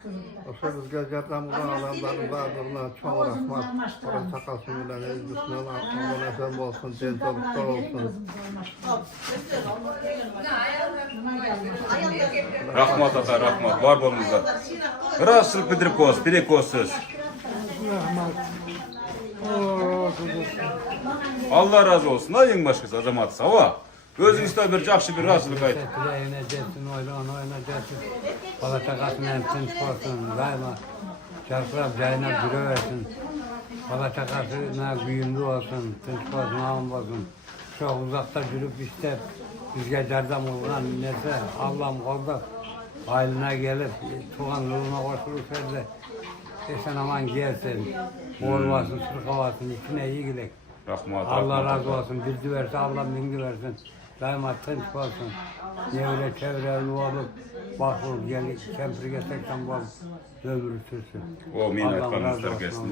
Oşa bizga yardımcı adamların bazılarına çok rahmat. Oraya sakasın bilen ezgisinden Allah'ın efendim olsun, dentolikta olsun. Rahmat ata, rahmat. Var bolunuzda. Rahatsızlık bildirip koz, bilek ozsuz. Allah razı olsun. Ha en başkası azamat sava. Özünüzde bir yaxşı bir rahatsızlık ayt. Bala takasın emsin olsun, daima çarpırap cayına büro versin. Bala takasına güyümlü olsun, tınç olsun, ağım olsun. Çok uzakta yürüp ister, bizge cerdam olgan neyse Allah'ım kolda haline gelip, tuğan ruhuna koşulursa sen aman gelsin, olmasın, sırkavasın, içine iyi gidek. Rahmat, Allah razı olsun, bildi versin, Allah bilgi versin. Daima tınç olsun. Ne öyle çevreli olup, bakıl, gelip, kempirge tekten bol ömrü sürsün. O min Allah razı aytkanınızlar olsun. gelsin.